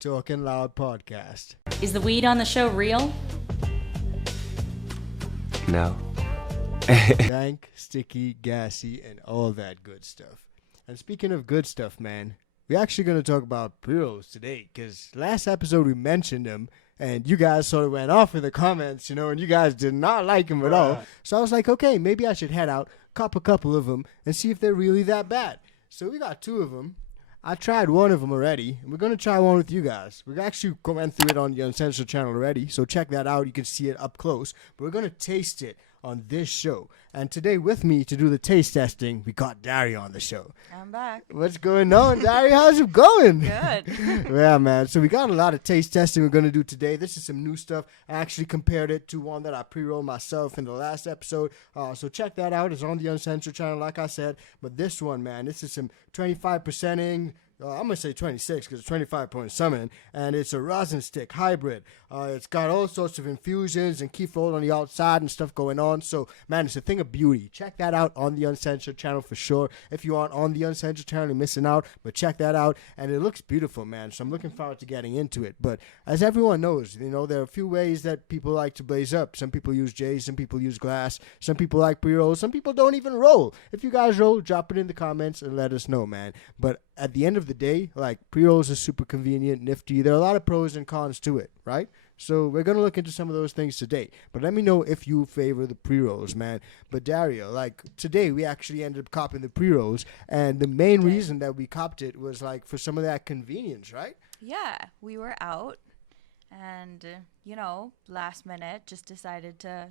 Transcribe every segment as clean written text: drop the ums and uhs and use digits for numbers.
Talking Loud podcast. Is the weed on the show real? No. Dank, sticky, gassy, and all that good stuff. And speaking of good stuff, man, we're actually going to talk about PreRolls today, because last episode we mentioned them, and you guys sort of went off in the comments, and you guys did not like them at all. So I was like, okay, maybe I should head out, cop a couple of them, and see if they're really that bad. So we got two of them. I tried one of them already, and we're going to try one with you guys. We actually went through it on the Uncensored channel already, so check that out. You can see it up close. But we're going to taste it on this show. And today with me to do the taste testing, we got Daria on the show. I'm back. What's going on, Daria? How's it going? Good. Yeah, man. So we got a lot of taste testing we're going to do today. This is some new stuff. I actually compared it to one that I pre-rolled myself in the last episode. So check that out. It's on the Uncensored channel, like I said. But this one, man, this is some 25%ing. I'm going to say 26 because it's 25 point something, and it's a rosin stick hybrid. It's got all sorts of infusions and keef roll on the outside and stuff going on. So, man, it's a thing of beauty. Check that out on the Uncensored channel for sure. If you aren't on the Uncensored channel, you're missing out, but check that out, and it looks beautiful, man. So I'm looking forward to getting into it. But as everyone knows, there are a few ways that people like to blaze up. Some people use J, some people use glass, some people like pre-rolls, some people don't even roll. If you guys roll, drop it in the comments and let us know, man. But at the end of the day, like, pre-rolls are super convenient, nifty. There are a lot of pros and cons to it, right? So we're going to look into some of those things today. But let me know if you favor the pre-rolls, man. But Daria, like, today we actually ended up copping the pre-rolls. And the main reason that we copped it was, like, for some of that convenience, right? Yeah, we were out and, last minute just decided to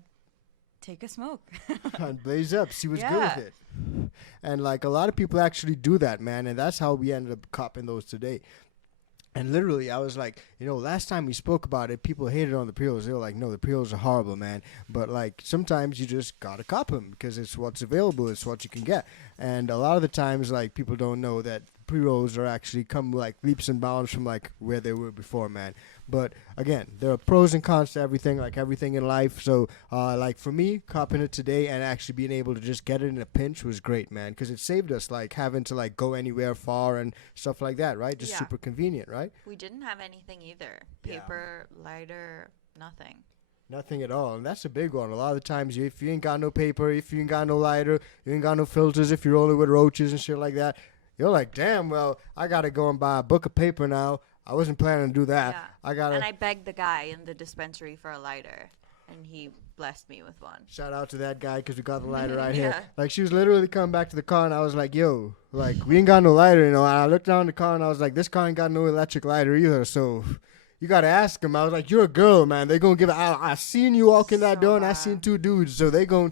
take a smoke. And blaze up, see what's good with it. And, like, a lot of people actually do that, man. And that's how we ended up copping those today. And literally, I was like, last time we spoke about it, people hated on the pre-rolls. They were like, no, the pre-rolls are horrible, man. But, like, sometimes you just got to cop them because it's what's available. It's what you can get. And a lot of the times, like, people don't know that pre-rolls are actually come, like, leaps and bounds from, like, where they were before, man. But, again, there are pros and cons to everything, like everything in life. So, like, for me, copping it today and actually being able to just get it in a pinch was great, man. Because it saved us, like, having to, like, go anywhere far and stuff like that, right? Just super convenient, right? We didn't have anything either. Paper, lighter, nothing. Nothing at all. And that's a big one. A lot of the times, if you ain't got no paper, if you ain't got no lighter, you ain't got no filters, if you're rolling with roaches and shit like that, you're like, damn, well, I got to go and buy a book of paper now. I wasn't planning to do that. Yeah. And I begged the guy in the dispensary for a lighter, and he blessed me with one. Shout out to that guy because we got the lighter right here. Like, she was literally coming back to the car, and I was like, yo, like, we ain't got no lighter, And I looked down the car, and I was like, this car ain't got no electric lighter either, so you got to ask him. I was like, you're a girl, man. They going to give it. I seen you walk in that door, and I seen two dudes, so they gonna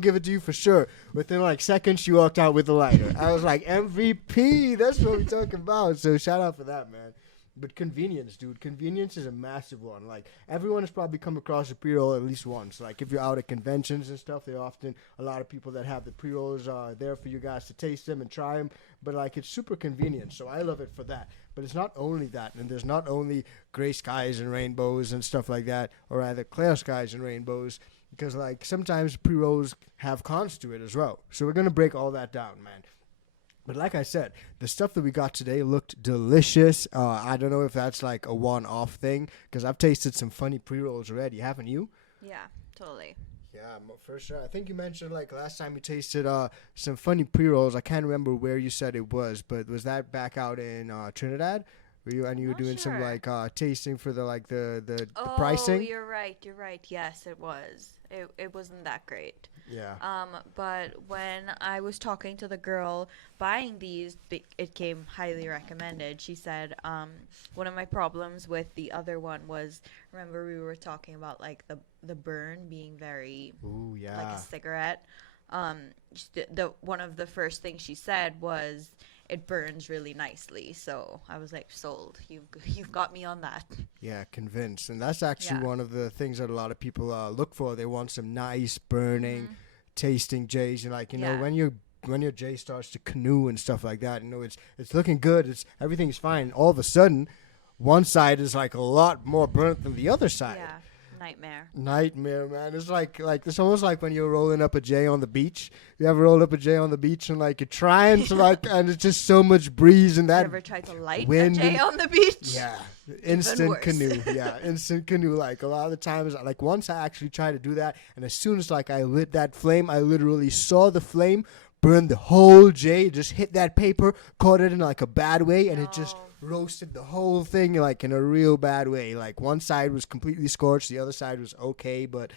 give it to you for sure. Within, like, seconds, she walked out with the lighter. I was like, MVP. That's what we talking about. So shout out for that, man. But convenience, dude. Convenience is a massive one. Like, everyone has probably come across a pre-roll at least once. Like, if you're out at conventions and stuff, there are often a lot of people that have the pre-rolls there for you guys to taste them and try them. But, like, it's super convenient, so I love it for that. But it's not only that. And there's not only gray skies and rainbows and stuff like that, or rather clear skies and rainbows, because, like, sometimes pre-rolls have cons to it as well. So we're going to break all that down, man. But like I said, the stuff that we got today looked delicious. I don't know if that's like a one-off thing, because I've tasted some funny pre-rolls already, haven't you? Yeah, totally. Yeah, for sure. I think you mentioned, like, last time you tasted some funny pre-rolls. I can't remember where you said it was, but was that back out in Trinidad? You were doing some, like, tasting for the pricing? Oh, you're right. Yes, it was. It wasn't that great. Yeah. But when I was talking to the girl buying these, it came highly recommended. She said, one of my problems with the other one was, remember we were talking about, like, the burn being very, like a cigarette. The one of the first things she said was, it burns really nicely. So I was like, sold. You've got me on that. Yeah, convinced. And that's actually one of the things that a lot of people look for. They want some nice burning, tasting J's. And, like, when your J starts to canoe and stuff like that, it's looking good. Everything's fine. All of a sudden, one side is, like, a lot more burnt than the other side. Yeah. Nightmare, man. It's like it's almost like when you're rolling up a J on the beach. You ever rolled up a J on the beach and like you're trying to like, and it's just so much breeze and that. You ever tried to light wind a J on the beach? Yeah, instant worse. canoe. Yeah, instant canoe. Like a lot of the times, like once I actually tried to do that, and as soon as like I lit that flame, I literally saw the flame burn the whole J. Just hit that paper, caught it in like a bad way, and it just roasted the whole thing like in a real bad way. Like one side was completely scorched, the other side was okay, but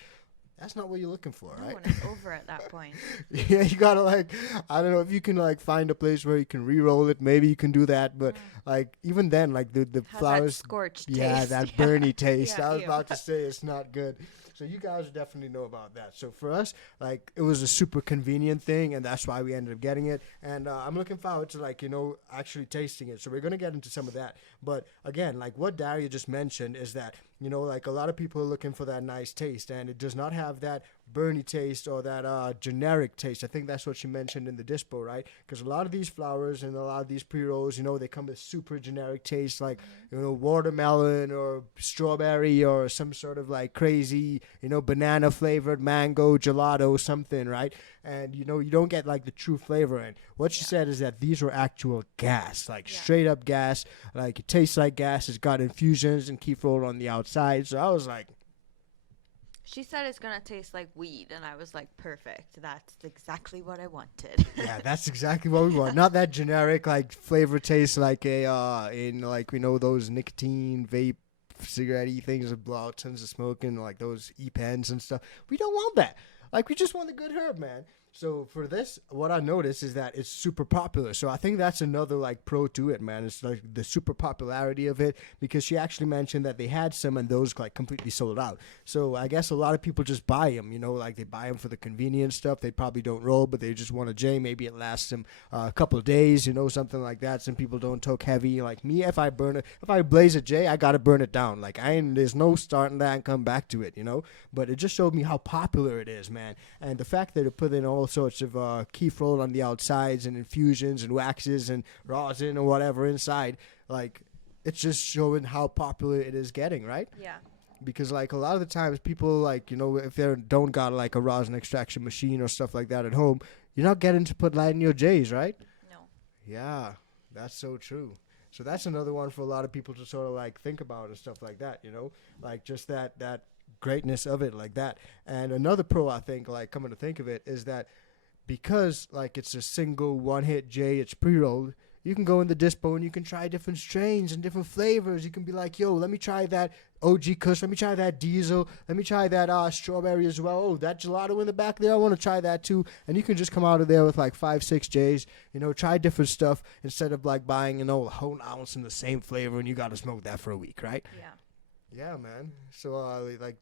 that's not what you're looking for, right? When it's over at that point. Yeah, you gotta like, I don't know if you can like find a place where you can re-roll it. Maybe you can do that, but like even then, like the has flowers, that scorched yeah, taste. that burny taste. Yeah, I was ew. about to say it's not good. So you guys definitely know about that. So for us, like it was a super convenient thing, and that's why we ended up getting it. And I'm looking forward to like actually tasting it. So we're gonna get into some of that. But again, like what Daria just mentioned is that like a lot of people are looking for that nice taste, and it does not have that burny taste or that generic taste. I think that's what she mentioned in the dispo, right? Because a lot of these flowers and a lot of these pre-rolls, they come with super generic taste, like watermelon or strawberry or some sort of like crazy banana flavored mango gelato something, right? And you don't get like the true flavor. And what she said is that these were actual gas, like straight up gas. Like it tastes like gas. It's got infusions and keep rolled on the outside. So I was like, she said it's gonna taste like weed, and I was like, perfect. That's exactly what I wanted. Yeah, that's exactly what we want. Not that generic like flavor taste like in like those nicotine vape cigarette-y things that blow out tons of smoke and like those e-pens and stuff. We don't want that. Like we just want the good herb, man. So for this, what I noticed is that it's super popular. So I think that's another like pro to it, man. It's like the super popularity of it, because she actually mentioned that they had some and those like completely sold out. So I guess a lot of people just buy them, like they buy them for the convenience stuff. They probably don't roll, but they just want a J. Maybe it lasts them a couple of days, something like that. Some people don't toke heavy. Like me, if I blaze a J, I got to burn it down. Like there's no starting that and come back to it, But it just showed me how popular it is, man. And the fact that it put in all sorts of keef roll on the outsides and infusions and waxes and rosin or whatever inside, like it's just showing how popular it is getting, right? Yeah. Because like a lot of the times people like if they don't got like a rosin extraction machine or stuff like that at home, you're not getting to put light in your J's, right? No. Yeah, that's so true. So that's another one for a lot of people to sort of like think about and stuff like that, like just that greatness of it like that. And another pro, I think, like coming to think of it, is that because like it's a single one-hit J, it's pre-rolled, you can go in the dispo and you can try different strains and different flavors. You can be like, yo, let me try that OG Kush, let me try that Diesel, let me try that strawberry as well. Oh, that gelato in the back there, I want to try that too. And you can just come out of there with like 5-6 J's, try different stuff instead of like buying a whole ounce in the same flavor and you got to smoke that for a week, right? Yeah, man. So like,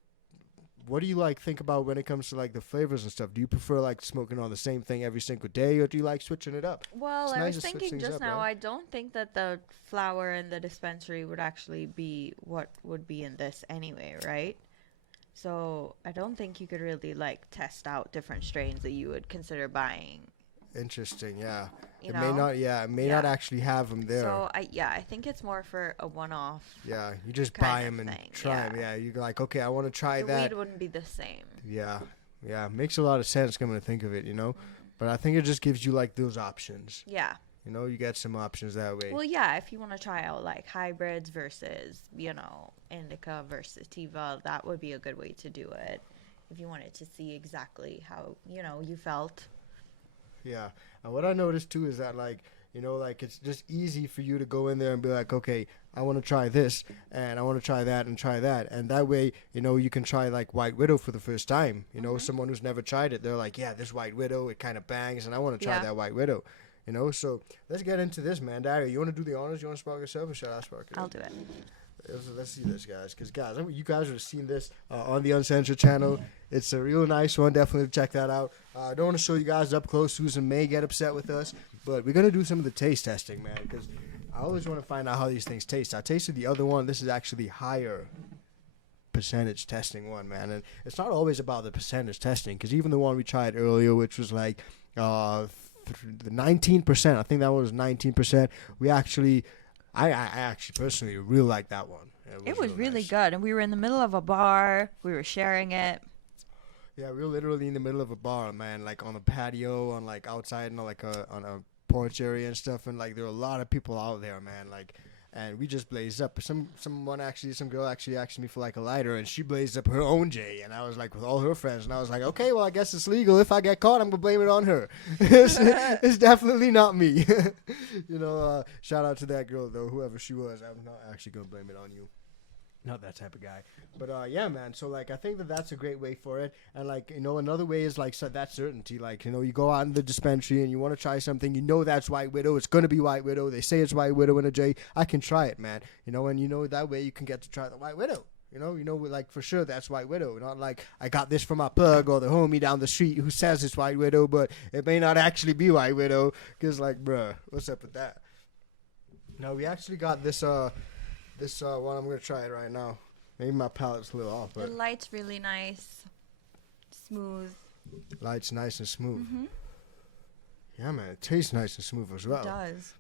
what do you like think about when it comes to like the flavors and stuff? Do you prefer like smoking on the same thing every single day, or do you like switching it up? Well, I was thinking just now, right? I don't think that the flower in the dispensary would actually be what would be in this anyway, right? So I don't think you could really like test out different strains that you would consider buying. Interesting, yeah. It may not actually have them there. So I think it's more for a one-off. Yeah, you just buy them and try them. Yeah, you're like, okay, I want to try that. The weed wouldn't be the same. Yeah, makes a lot of sense coming to think of it, But I think it just gives you like those options. Yeah. You get some options that way. Well, yeah, if you want to try out like hybrids versus, indica versus sativa, that would be a good way to do it. If you wanted to see exactly how, you felt. Yeah, and what I noticed too is that like it's just easy for you to go in there and be like, okay, I want to try this and I want to try that, and that way you can try like White Widow for the first time. Someone who's never tried it, they're like, yeah, this White Widow, it kind of bangs, and I want to try that White Widow. So let's get into this, man. Daria, you want to do the honors? You want to spark yourself, or should I spark it? I'll do it. Let's see this, guys. Because, guys, you guys would have seen this on the Uncensored channel. It's a real nice one. Definitely check that out. I don't want to show you guys up close. Susan may get upset with us. But we're going to do some of the taste testing, man. Because I always want to find out how these things taste. I tasted the other one. This is actually higher percentage testing one, man. And it's not always about the percentage testing. Because even the one we tried earlier, which was like the 19%. I think that one was 19%. I actually personally really like that one. It was real really nice. good, and we were in the middle of a bar. We were sharing it. Yeah, we were literally in the middle of a bar, man, like on a patio, on like outside, like on a porch area and stuff, and like there were a lot of people out there, man, like, and we just blazed up. Some girl actually asked me for like a lighter, and she blazed up her own J, and I was like with all her friends, and I was like, okay, well I guess it's legal. If I get caught, I'm gonna blame it on her. It's definitely not me. Shout out to that girl though, whoever she was. I'm not actually gonna blame it on you. Not that type of guy. But yeah, man, so like I think that's a great way for it. And like, another way is like that certainty. Like, you go out in the dispensary and you want to try something, that's White Widow, it's going to be White Widow, they say it's White Widow in a J, I can try it, man. And that way you can get to try the White Widow. Like for sure that's White Widow. Not like I got this from my plug or the homie down the street who says it's White Widow, but it may not actually be White Widow. Because like, bruh, what's up with that? No, we actually got this one. I'm going to try it right now. Maybe my palate's a little off, The but light's really nice, smooth. light's nice and smooth. Mm-hmm. Yeah, man, it tastes nice and smooth as well. It does.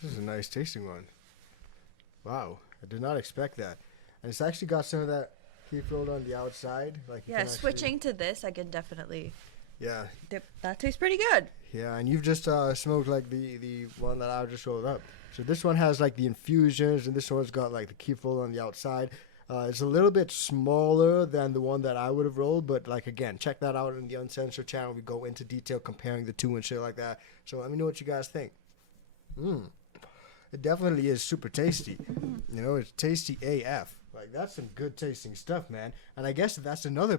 This is a nice tasting one. Wow, I did not expect that. And it's actually got some of that keef rolled on the outside. Like Yeah, switching to this, I can definitely Yeah, dip. That tastes pretty good. yeah, and you've just smoked like the one that I just rolled up. So this one has like the infusions, and this one's got like the keef roll on the outside. It's a little bit smaller than the one that I would have rolled, but like again, check that out in the Uncensored channel. We go into detail comparing the two and shit like that. So let me know what you guys think. It definitely is super tasty. It's tasty AF. Like that's some good tasting stuff, man. And I guess that's another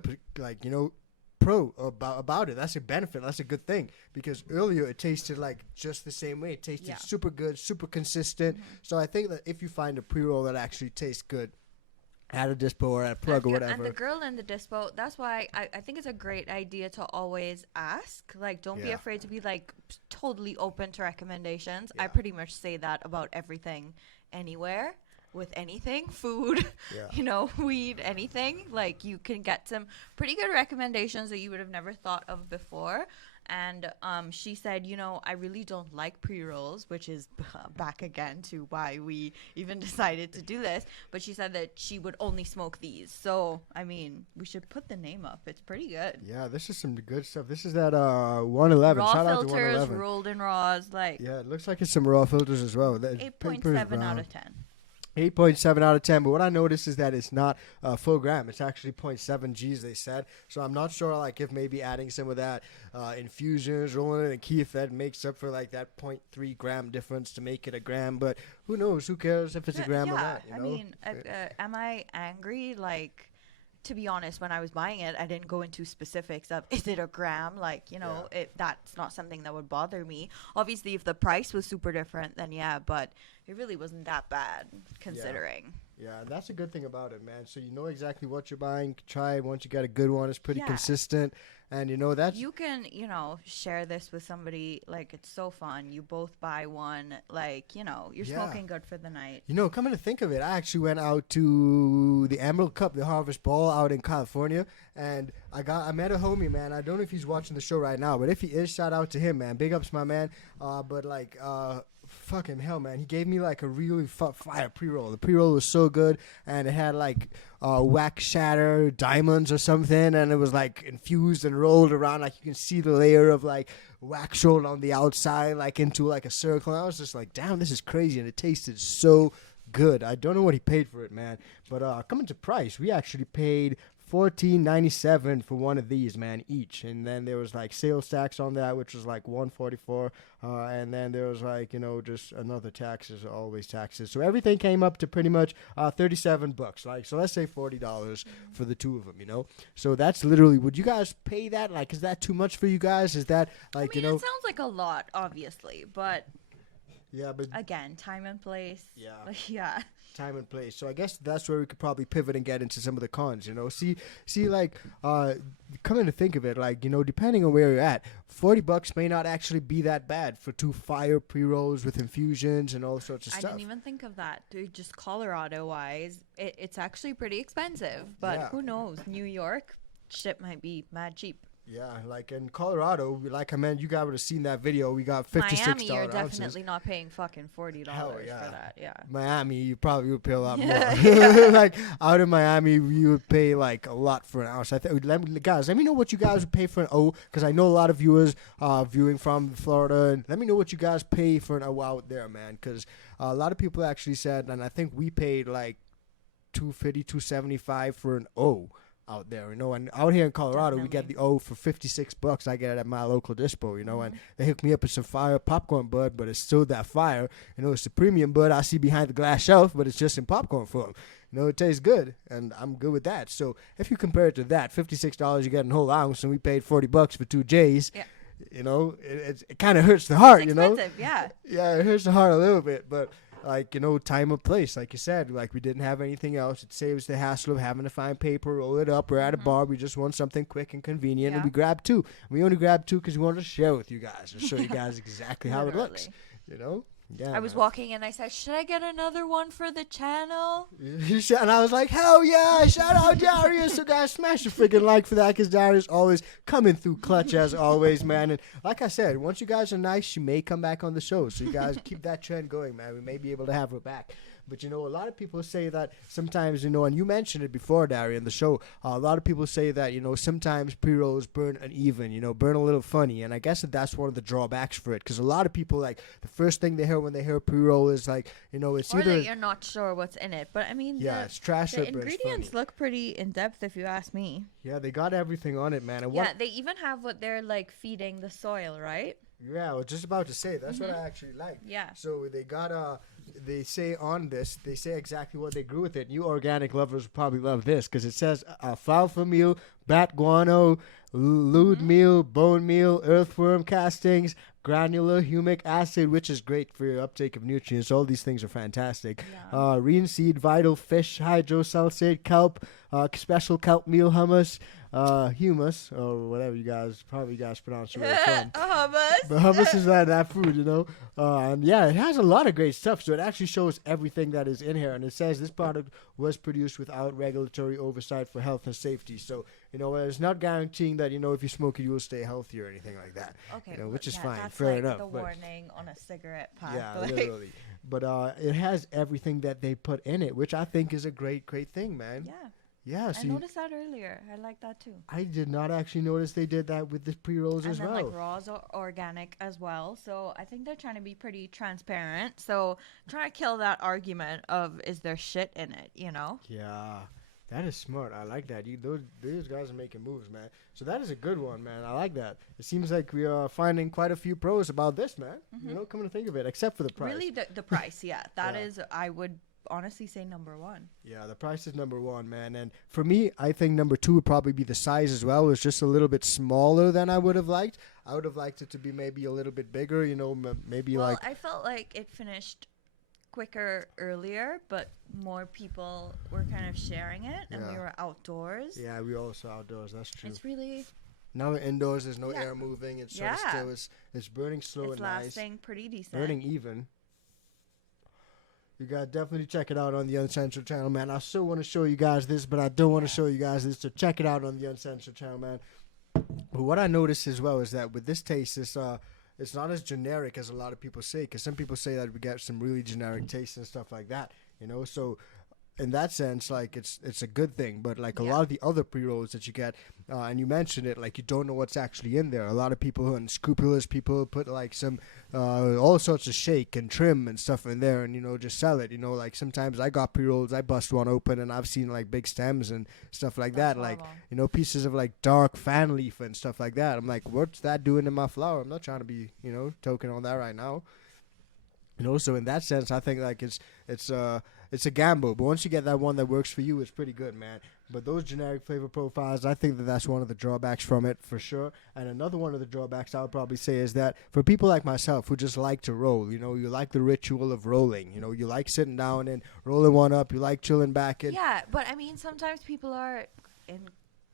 pro about it. That's a benefit. That's a good thing, because earlier it tasted like just the same way. It tasted super good, super consistent. So I think that if you find a pre-roll that actually tastes good at a dispo or at a plug or whatever. And the girl in the dispo, that's why I think it's a great idea to always ask. Like, don't be afraid to be like totally open to recommendations. I pretty much say that about everything, anywhere. With anything, food, weed, anything. Like, you can get some pretty good recommendations that you would have never thought of before. And she said, I really don't like pre-rolls, which is back again to why we even decided to do this. But she said that she would only smoke these. So, I mean, we should put the name up. It's pretty good. Yeah, this is some good stuff. This is that 111. Raw Shout filters, out to 111. rolled in raws. Like, Yeah, it looks like it's some raw filters as well. 8.7 out of 10. 8.7 out of 10, but what I noticed is that it's not full gram. It's actually 0.7 Gs, they said. So I'm not sure, like, if maybe adding some of that infusions, rolling it in keef, that makes up for, like, that 0.3 gram difference to make it a gram. But who knows? Who cares if it's a gram or not? I mean, am I angry? Like, to be honest, when I was buying it, I didn't go into specifics of, is it a gram? Like, that's not something that would bother me. Obviously, if the price was super different, then yeah, but it really wasn't that bad considering. Yeah, that's a good thing about it, man. So you know exactly what you're buying. Try it. Once you get a good one, it's pretty consistent. And that's... You can, share this with somebody. Like, it's so fun. You both buy one. Like, you're smoking good for the night. Coming to think of it, I actually went out to the Emerald Cup, the Harvest Ball out in California. And I met a homie, man. I don't know if he's watching the show right now, but if he is, shout out to him, man. Big ups, my man. Fucking hell, man. He gave me like a really fire pre-roll. The pre-roll was so good, and it had like wax shatter diamonds or something, and it was like infused and rolled around. Like you can see the layer of like wax rolled on the outside, like into like a circle. And I was just like, damn, this is crazy, and it tasted so good. I don't know what he paid for it, man. But coming to price, we actually paid $14.97 for one of these, man, each. And then there was like sales tax on that, which was like $144, and then there was like just another taxes, always taxes. So everything came up to pretty much $37. Like, so let's say $40 for the two of them. So that's literally, would you guys pay that? Like, is that too much for you guys? Is that like it sounds like a lot, obviously, but but again, time and place. Yeah. Time and place. So I guess that's where we could probably pivot and get into some of the cons, See, like, coming to think of it, like, depending on where you're at, $40 may not actually be that bad for two fire pre-rolls with infusions and all sorts of stuff. I didn't even think of that. Dude, just Colorado-wise, it's actually pretty expensive, but who knows? New York, shit might be mad cheap. Yeah, like in Colorado, like I meant, you guys would have seen that video. We got $56 Miami, you're ounces. definitely not paying fucking $40 Hell yeah. for that. Yeah. Miami, you probably would pay a lot more. Yeah. Like out in Miami, you would pay like a lot for an ounce. I think. Let me know what you guys would pay for an O, because I know a lot of viewers viewing from Florida, and let me know what you guys pay for an O out there, man. Because a lot of people actually said, and I think we paid like $250, $275 for an O out there, and out here in Colorado, we get the O for $56. I get it at my local dispo, and they hook me up with some fire popcorn bud, but it's still that fire. It's the premium bud I see behind the glass shelf, but it's just in popcorn form. It tastes good, and I'm good with that. So if you compare it to that, $56, you get a whole ounce, and we paid $40 for 2 J's. Yeah. It kind of hurts the heart, It's expensive, yeah. Yeah, it hurts the heart a little bit, but time of place, like you said, like we didn't have anything else. It saves the hassle of having to find paper, roll it up. We're at a bar. We just want something quick and convenient, and we grabbed 2. We only grabbed 2 because we wanted to share with you guys and show you guys exactly how it looks. Yeah. I was walking and I said, should I get another one for the channel? And I was like, hell yeah, shout out Darius. So guys, smash the freaking like for that, because Darius always coming through clutch as always, man. And like I said, once you guys are nice, she may come back on the show. So you guys keep that trend going, man. We may be able to have her back. But, a lot of people say that sometimes, and you mentioned it before, Dari, in the show, a lot of people say that, sometimes pre-rolls burn uneven, burn a little funny. And I guess that's one of the drawbacks for it, because a lot of people, like, the first thing they hear when they hear pre-roll is, like, it's or either... that you're not sure what's in it. But, I mean, it's trash. The ingredients look pretty in-depth, if you ask me. Yeah, they got everything on it, man. And they even have what they're, like, feeding the soil, right? Yeah, I was just about to say. That's what I actually like. Yeah. So they got they say on this, they say exactly what they grew with it. You organic lovers will probably love this, because it says alfalfa meal, bat guano, lewd meal, bone meal, earthworm castings, granular humic acid, which is great for your uptake of nutrients. All these things are fantastic. Yeah. Reen seed, vital fish, hydrosulfate, kelp, special kelp meal hummus, humus, or whatever you guys pronounce it right. Hummus. But hummus is that food, and yeah, it has a lot of great stuff. So it actually shows everything that is in here, and it says this product was produced without regulatory oversight for health and safety. So it's not guaranteeing that if you smoke it you will stay healthy or anything like that. Okay, which is fine. That's Fair like enough. The warning on a cigarette pack. Yeah, literally. But it has everything that they put in it, which I think is a great thing, man. Yeah. Yeah, I noticed that earlier. I like that too. I did not actually notice they did that with the pre-rolls as well. And then like raws are organic as well. So I think they're trying to be pretty transparent. So try to kill that argument of is there shit in it, Yeah, that is smart. I like that. Those guys are making moves, man. So that is a good one, man. I like that. It seems like we are finding quite a few pros about this, man. Coming to think of it, except for the price. Really, the price, yeah. That is, I would honestly say number 1. Yeah, the price is number 1, man. And for me, I think number 2 would probably be the size as well. It's just a little bit smaller than I would have liked. I would have liked it to be maybe a little bit bigger, maybe well, like... I felt like it finished quicker earlier, but more people were kind of sharing it, and we were outdoors. Yeah, we also outdoors. That's true. It's really... Now we're indoors. There's no air moving. It's sort of still. It's burning slow and nice. It's lasting pretty decent. Burning even. You gotta definitely check it out on the Uncensored channel, man. I still want to show you guys this, but I don't want to show you guys this. So check it out on the Uncensored channel, man. But what I noticed as well is that with this taste, it's not as generic as a lot of people say. Because some people say that we get some really generic taste and stuff like that. So in that sense, like it's a good thing. But like a lot of the other pre-rolls that you get, and you mentioned it, like you don't know what's actually in there. A lot of people, unscrupulous people, put like some all sorts of shake and trim and stuff in there, and just sell it. Like sometimes I got pre-rolls, I bust one open, and I've seen like big stems and stuff like that, like pieces of like dark fan leaf and stuff like that. I'm like, what's that doing in my flower? I'm not trying to be token on that right now. So in that sense, I think like it's a gamble. But once you get that one that works for you, it's pretty good, man. But those generic flavor profiles, I think that's one of the drawbacks from it for sure. And another one of the drawbacks I would probably say is that for people like myself who just like to roll, you like the ritual of rolling. You like sitting down and rolling one up. You like chilling back. And yeah, but I mean, sometimes people are in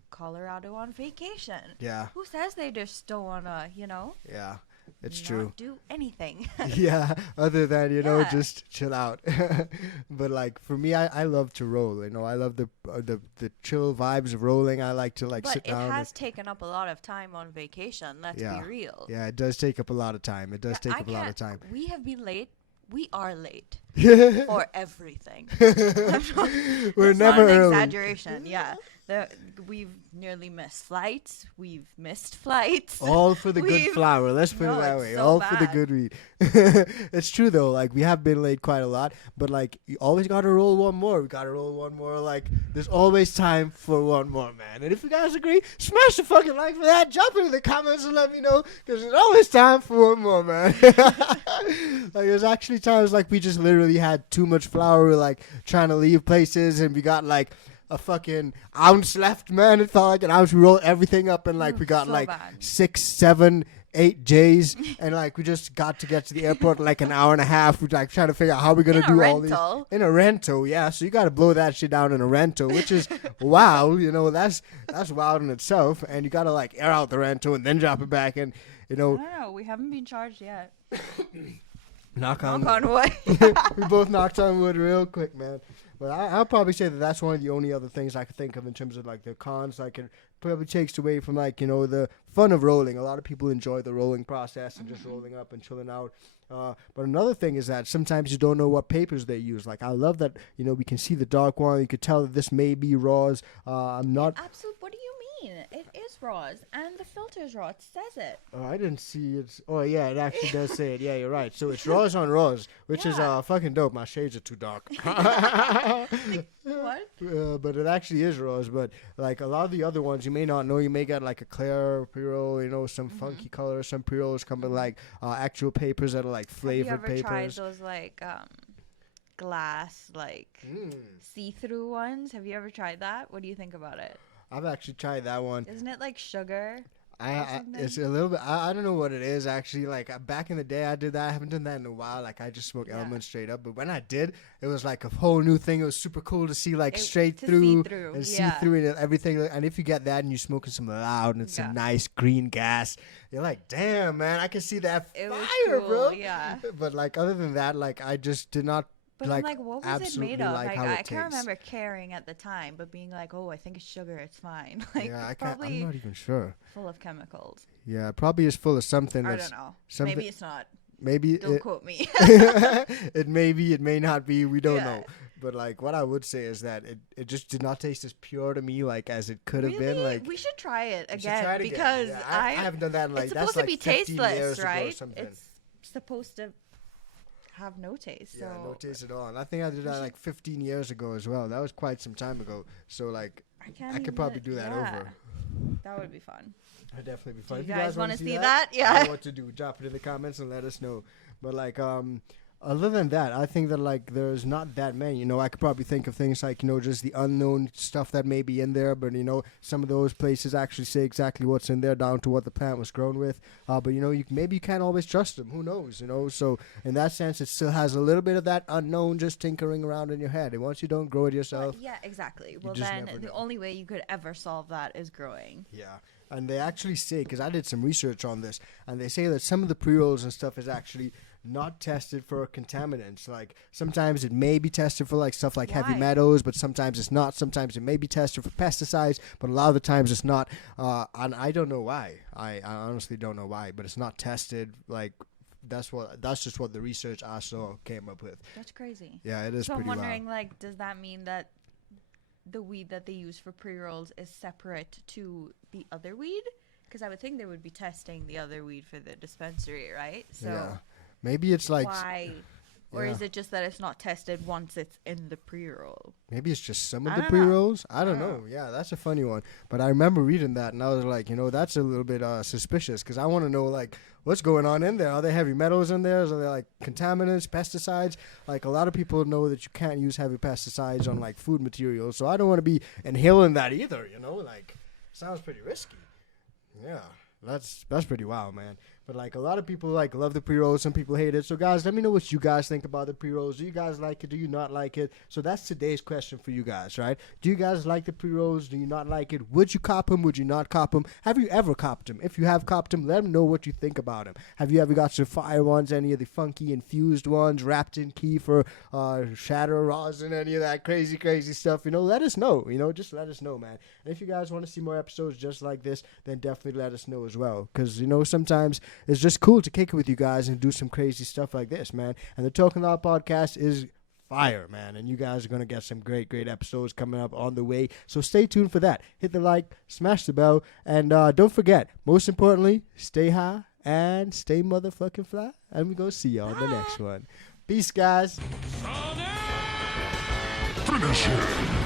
Colorado on vacation. Yeah. Who says they just don't wanna, Yeah. It's not true. do anything. Yeah, other than Yeah. just chill out. But like for me, I love to roll. I love the chill vibes of rolling. I like to like But sit it down. has taken up a lot of time on vacation. Let's Yeah. be real. Yeah, it does take up a lot of time. It does Yeah, take up a lot of time. We have been late. We are late We're for everything. That's never not an early. exaggeration. Yeah, we've nearly missed flights. We've missed flights. All for the good We've- flour. Let's put it No, that it's way. so All for the bad. good weed. It's true though. Like we have been late quite a lot, but like you always got to roll one more. We got to roll one more. Like there's always time for one more, man. And if you guys agree, smash the fucking like for that. Jump into the comments and let me know because there's always time for one more, man. Like there's actually times like we just literally had too much flour. We're like trying to leave places and we got like a fucking ounce left, man. It felt like an ounce. We rolled everything up and like we got So like bad. 6, 7, 8 J's and like we just got to get to the airport in like an hour and a half. We're like trying to figure out how we're gonna In a do all these rental. in a rental. Yeah, so you got to blow that shit down in a rental, which is wow. That's wild in itself. And you got to like air out the rental and then drop it back and I don't know. We haven't been charged yet. knock Knock on wood. we both knocked on wood real quick, man. But I'll probably say that that's one of the only other things I could think of in terms of like the cons. Like it probably takes away from like the fun of rolling. A lot of people enjoy the rolling process and just rolling up and chilling out. But another thing is that sometimes you don't know what papers they use. Like I love that we can see the dark one. You could tell that this may be raws. I'm not. Absolutely. What do you mean? It is raws, and the filter's raw. It says it. Oh, I didn't see it. Oh, yeah, it actually does say it. Yeah, you're right. So it's raws on raws, which is Yeah. fucking dope. My shades are too dark. What? But it actually is raws. But like a lot of the other ones, you may not know. You may get like a clear pre-roll, some funky color. Some pre-rolls come with like actual papers that are like flavored Have you ever tried papers. those like glass see-through ones? Have you ever tried that? What do you think about it? I've actually tried that one. Isn't it like sugar? It's a little bit. I don't know what it is actually. Like back in the day, I did that. I haven't done that in a while. Like I just smoked elements straight up. But when I did, it was like a whole new thing. It was super cool to see like straight to through see through, and see yeah. through and everything. And if you get that and you're smoking some loud and some Yeah. nice green gas, you're like, damn man, I can see that It was fire, cool, bro. yeah. But like other than that, like I just did not. But like, I'm like, what was it absolutely made of? like Like, how I it can't tastes. remember caring at the time, but being like, oh, I think it's sugar. It's fine. Like, Yeah, I can't. probably I'm not even sure. full of chemicals. Yeah, it probably is full of something. I that's don't know. something- Maybe it's not. Maybe Don't quote me. it may be, it may not be, we don't Yeah. know. But like what I would say is that it just did not taste as pure to me like as it could have been. Really? Like We should try it we should again try it again. because Yeah, I haven't done that in like it's that's supposed like to be 15 years tasteless, ago or right? something. It's supposed to have no taste. Yeah, so no taste at all. And I think I did that like 15 years ago as well. That was quite some time ago. So like I could probably do that over. That would be fun. That'd definitely be fun. you If you guys guys wanna want to see see that? you Yeah. know what to do. Drop it in the comments and let us know. But like other than that, I think that like there's not that many. I could probably think of things like just the unknown stuff that may be in there, but some of those places actually say exactly what's in there down to what the plant was grown with. But maybe you can't always trust them. Who knows? So in that sense, it still has a little bit of that unknown just tinkering around in your head. And once you don't grow it yourself, Yeah, exactly. Well, just then never the know. only way you could ever solve that is growing. yeah. And they actually say, because I did some research on this, and they say that some of the pre-rolls and stuff is actually not tested for contaminants. Like sometimes it may be tested for like stuff like heavy Why? metals, but sometimes it's not. Sometimes it may be tested for pesticides, but a lot of the times it's not. And I don't know why. I honestly don't know why, but it's not tested. Like that's just what the research I saw came up with. That's crazy. Yeah, it is So I'm pretty wondering, wild. like, does that mean that the weed that they use for pre-rolls is separate to the other weed? Because I would think they would be testing the other weed for the dispensary, right? So Yeah, maybe it's like why? Or yeah. is it just that it's not tested once it's in the pre-roll? maybe it's just some of I the don't know. pre-rolls. I don't I don't know. Yeah, that's a funny one. But I remember reading that, and I was like, that's a little bit suspicious because I want to know, like, what's going on in there. Are there heavy metals in there? Are there, like, contaminants, pesticides? Like, a lot of people know that you can't use heavy pesticides on, like, food materials. So I don't want to be inhaling that either, Like, sounds pretty risky. Yeah, that's pretty wild, man. But like a lot of people like love the pre-rolls, some people hate it. So guys, let me know what you guys think about the pre-rolls. Do you guys like it? Do you not like it? So that's today's question for you guys, right? Do you guys like the pre-rolls? Do you not like it? Would you cop them? Would you not cop them? Have you ever copped them? If you have copped them, let me know what you think about them. Have you ever got some fire ones? Any of the funky infused ones wrapped in kefir, shatter rosin, any of that crazy stuff? Let us know. Just let us know, man. And if you guys want to see more episodes just like this, then definitely let us know as well. Because sometimes it's just cool to kick it with you guys and do some crazy stuff like this, man. And the Talkin Loud podcast is fire, man. And you guys are going to get some great episodes coming up on the way. So stay tuned for that. Hit the like, smash the bell, and don't forget, most importantly, stay high and stay motherfucking fly. And we're going to see y'all in the next one. Peace, guys. Finish him!